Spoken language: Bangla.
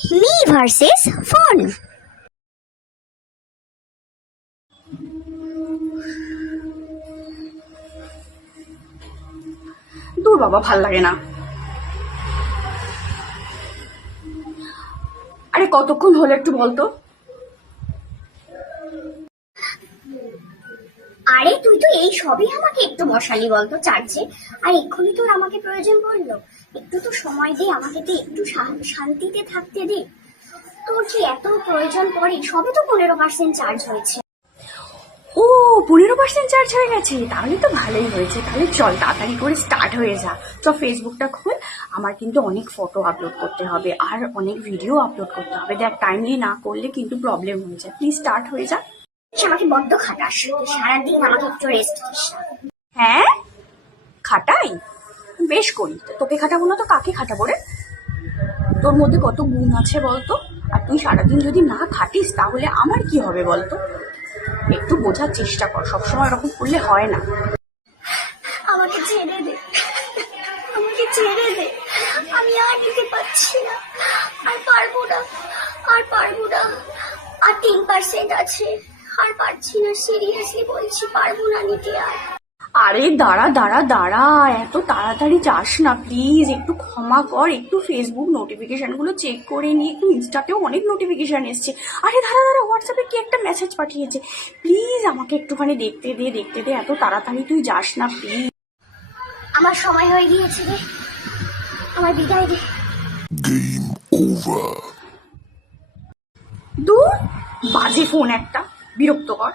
Me versus phone. দূর বাবা, ভাল লাগে না। আরে কতক্ষণ হলো একটু বলতো। আরে তুই তো এই সবই আমাকে একটু বসালি বলতো চার্জে, আর এক্ষুনি তোর আমাকে প্রয়োজন পড়লো। একটু তো সময় দে আমাকে, দে একটু শান্তিতে থাকতে দে। তোর কি এত প্রয়োজন পড়ে? সবে তো 15% চার্জ হয়েছে। ও, 15% চার্জ হয়ে গেছে, তাহলে তো ভালোই হয়েছে। তাহলে চল তাড়াতাড়ি করে স্টার্ট হয়ে যা। চল ফেসবুকটা খোল, আমার কিন্তু অনেক ফটো আপলোড করতে হবে আর অনেক ভিডিও আপলোড করতে হবে। দেখ, টাইমলি না করলে কিন্তু প্রবলেম হয়ে যায়। প্লিজ স্টার্ট হয়ে যা। আমাকে বড্ড খাটাস, সারাদিন আমাকে একটু রেস্ট দিস না। হ্যাঁ, খাটাই, বেশ করি। তো তোকে খাটাবো না তো কাকে খাটাবো রে? তোর মধ্যে কত গুণ আছে বলতো। আর তুই সারাদিন যদি না খাটিস তাহলে আমার কি হবে বলতো? একটু বোঝার চেষ্টা কর, সবসময় এরকম করলে হয় না। আমাকে ছেড়ে দে, আমাকে ছেড়ে দে, আমি আর নিতে পারছি না, আর পারবো না, আর পারবো না। আর 3% আছে, আর পারছি না, সিরিয়াসলি বলছি, পারবো না নিতে আর। আরে দাঁড়া দাঁড়া দাঁড়া, এত তাড়াতাড়ি যাস না প্লিজ, একটু ক্ষমা কর। একটু ফেসবুক নোটিফিকেশন গুলো চেক করে নি, একটু ইনস্টাতেও অনেক নোটিফিকেশন এসছে। আরে দাঁড়া দাঁড়া, হোয়াটসঅ্যাপে কি একটা মেসেজ পাঠিয়েছে, প্লিজ আমাকে একটুখানি দেখতে দে, দেখতে দে। এত তাড়াতাড়ি তুই যাস না প্লিজ। আমার সময় হয়ে গিয়েছে রে, আমার বিদায় দে। Game over. দূর, বাজে ফোন একটা, বিরক্তকর।